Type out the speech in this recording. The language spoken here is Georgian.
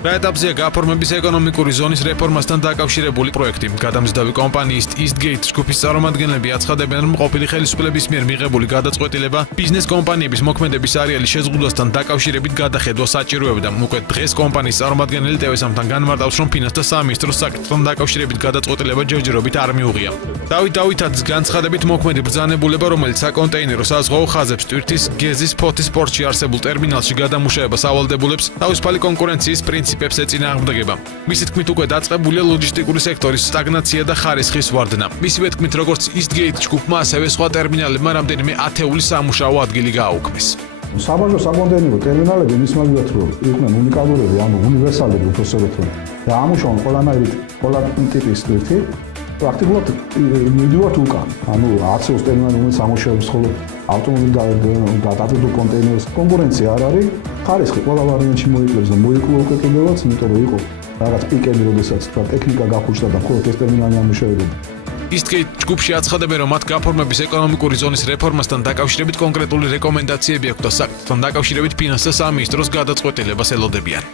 რა ეტაპზეა გაფორმების ეკონომიკური ზონის რეფორმასთან დაკავშირებული პროექტი. გადამზიდავი კომპანიის Eastgate ჯგუფის წარმომადგენლები აცხადებენ, რომ ყოფილი ხელისუფლების მიერ მიღებული გადაწყვეტილება ბიზნეს კომპანიების მოქმედების არეალის შეზღუდვასთან დაკავშირებით გადახედვა საჭიროებდა. უკვე დღეს კომპანიის წარმომადგენელი ტევესამთან განმარტავს, რომ ფინანსთა სამინისტროს საკითხთან დაკავშირებით გადაწყვეტილება ჯერჯერობით არ მიუღია. დავითაძის განცხადებით მოქმედი ბრძანებულება, რომელიც საკონტეინერო საზღვაო ხაზებს ტვირთის, გეზის, ფოთის პორტში არსებულ ტერმინალში გადამუშავებას ავალდებულებს თავისუფალი კონკურენციის პრინციპებს ეწინააღმდეგება. მისი თქმით, უკვე დაწყებულია ლოჯისტიკური სექტორის სტაგნაცია და ხარისხის ვარდნა. მისივე თქმით, როგორც Eastgate ჯგუფმა, ასევე სხვა ტერმინალებმა რამდენიმე ათეული სამუშაო ადგილი გააუქმეს. საბაჟო საკონტეინერო ტერმინალები მის მაგალითად რომ იყვნენ უნიკალურები, ანუ უნივერსალები უпроსებეთო და ამუშავონ ყველა ტიპის ტვირთი, პრაქტიკულად მიდივართ უკან. ანუ აცეოს ტერმინალი, რომელიც ამუშავებს ხოლმე ავტომობილ და დატვირთულ კონტეინერებს. კონკურენცია არ არის, ხარისხი ყველა ვარიანტში მოიკლებს და მოიკლო უკვე კიდევაც, იმიტომ რომ იყო რაღაც პიკები, როდესაც ტექნიკა გახუჭდა და მხოლოდ ეს ტერმინალი ამუშავებდა. Eastgate ჯგუფში აცხადებენ, რომ მათ გაფორმების ეკონომიკური ზონის რეფორმასთან დაკავშირებით კონკრეტული რეკომენდაციები აქვს და საკითხთან დაკავშირებით ფინანსთა სამინისტროს გადაწყვეტილებას ელოდებიან.